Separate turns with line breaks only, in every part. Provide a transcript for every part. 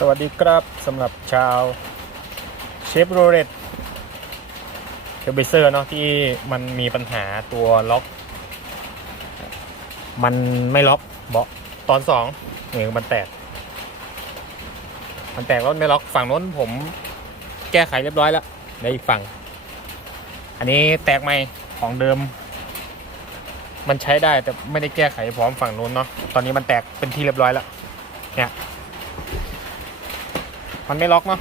สวัสดีครับสำหรับชาวเชฟโรเลตเทอร์เบเซอร์เนาะที่มันมีปัญหาตัวล็อก มันไม่ล็อกเบาะตอนสองเออมันแตก มันแตกแล้วไม่ล็อกฝั่งโน้นผมแก้ไขเรียบร้อยแล้วในอีกฝั่ง อันนี้แตกใหม่ของเดิม มันใช้ได้แต่ไม่ได้แก้ไขพร้อมฝั่งนู้นเนาะตอนนี้มันแตกเป็นที่เรียบร้อยแล้วเนี่ย มันไม่ล็อกเนาะ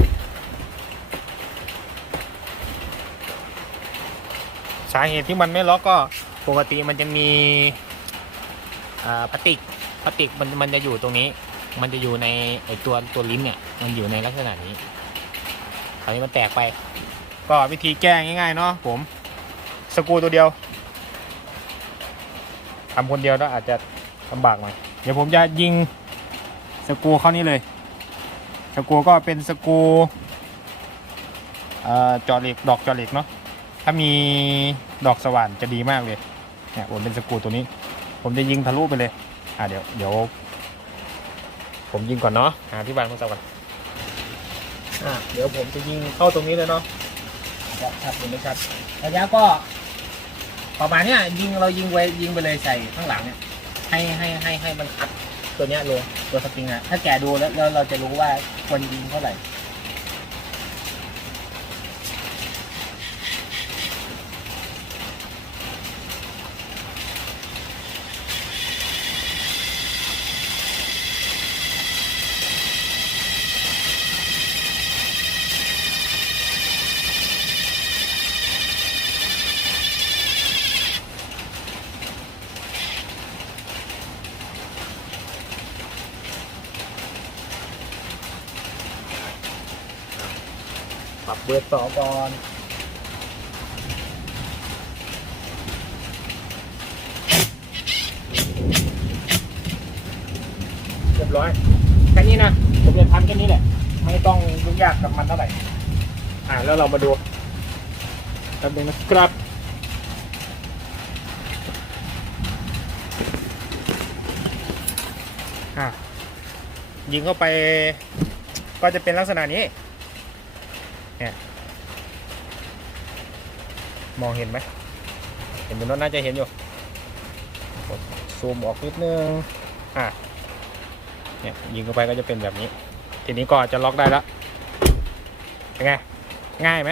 สาเหตุที่มันไม่ล็อกก็ปกติมันจะมีอ่าพลาสติกพลาสติกมันมันจะอยู่ตรงนี้ มันจะอยู่ในไอตัวตัวลิ้นเนี่ย มันอยู่ในลักษณะนี้คราวนี้มันแตกไป ก็วิธีแก้ง่ายๆเนาะผมสกูตัวเดียวทำคนเดียวแล้วอาจจะลำบากหน่อยเดี๋ยวผมจะยิงสกูเข้านี่เลย สกรูก็เป็นสกรูเอ่อจอเหล็กดอกจอเหล็กเนาะถ้ามีดอกสว่านจะดีมากเลยเนี่ยผมเป็นสกรูตัวนี้ ผมจะยิงทะลุไปเลยอ่าเดี๋ยวเดี๋ยว ผมยิงก่อนเนาะหาที่บานเพื่อนก่อนอ่าเดี๋ยวผมจะยิงเข้าตรงนี้เลยเนาะชัดหรือไม่ชัดระยะก็ประมาณเนี้ยยิงเรายิงไว้ยิงไปเลยใส่ข้างหลังเนี่ยให้ให้ให้ให้มันคัดตัวเนี้ยลงตัวสปริงอะถ้าแกะดูแล้วแล้วเราจะรู้ว่า ควรยิงเท่าไหร่ ปรับเบอร์ต่อก่อนเรียบร้อยแค่นี้นะผมจะทำแค่นี้แหละ ไม่ต้องยุ่งยากกับมันเท่าไหร่ อ่าแล้วเรามาดูแป๊บนึงนะครับอะยิงเข้าไปก็จะเป็นลักษณะนี้ เนี่ยมองเห็นไหมเห็นบนรถน่าจะเห็นอยู่กดซูมออกนิดนึงอะเนี่ยยิงเข้าไปก็จะเป็นแบบนี้ ทีนี้ก็จะล็อกได้แล้วเป็นไงง่ายไหม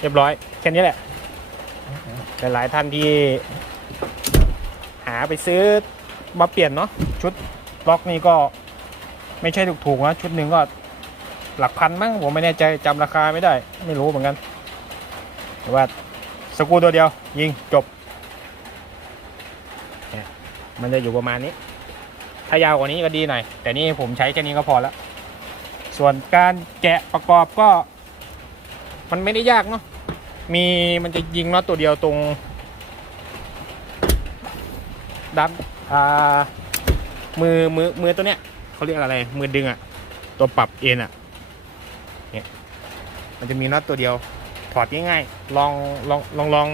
เรียบร้อยแค่นี้แหละหลายๆท่านที่หาไปซื้อมาเปลี่ยนเนาะชุดล็อกนี่ก็ไม่ใช่ถูกๆนะชุดหนึ่งก็ หลักพันมั้งผมไม่แน่ใจจำราคาไม่ได้ ไม่รู้เหมือนกันแต่ว่าสกูตัวเดียว ยิงจบเนี่ยมันจะอยู่ประมาณนี้ ถ้ายาวกว่านี้ก็ดีหน่อย แต่นี่ผมใช้แค่นี้ก็พอแล้ว ส่วนการแกะประกอบก็ มันไม่ได้ยากเนาะมีมันจะยิงน็อตตัวเดียวตรงดันอ่ามือมือมือตัวเนี้ยเขาเรียกอะไร มือดึงอะตัวปรับเอ็นอะเนี่ย มันจะมีน็อตตัวเดียว ถอดง่ายๆลองลองลองลอง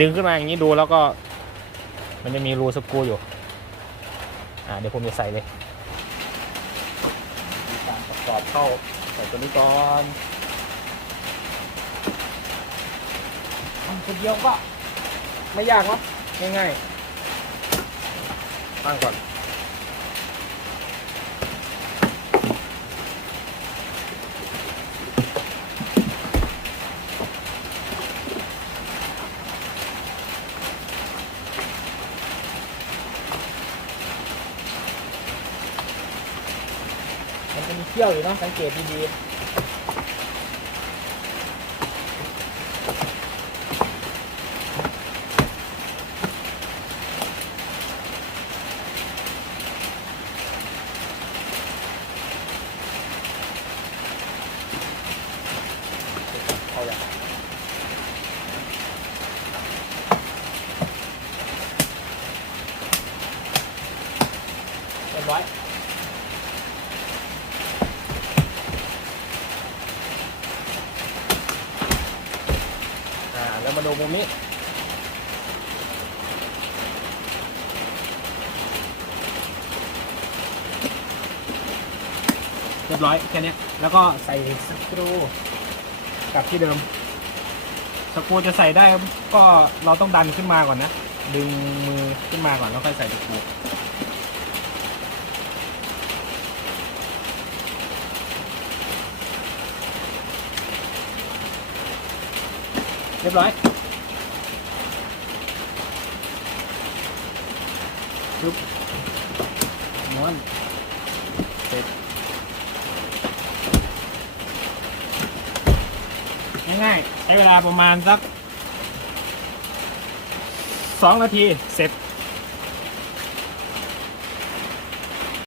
ดึงขึ้นมาอย่างนี้ดูแล้วก็ มันจะมีรูสกรูอยู่อ่าเดี๋ยวผมจะใส่เลยการประกอบเข้าใส่ตัวนี้ก่อนทำคนเดียวก็ ไม่ยากเนาะง่ายๆตั้งก่อน มันจะมีเขี้ยวอยู่เนาะสังเกตดีๆเอาอยางเรียบร้อยวมาดูมุมนี้ เรียบร้อยแค่นี้แล้วก็ใส่สกรูกลับที่เดิม สกรูจะใส่ได้ก็เราต้องดันขึ้นมาก่อนนะ ดึงมือขึ้นมาก่อนแล้วค่อยใส่สกรู รียบร้อยปึ๊บม้วนเสร็จง่ายๆใช้เวลาประมาณสักสองนาทีเสร็จ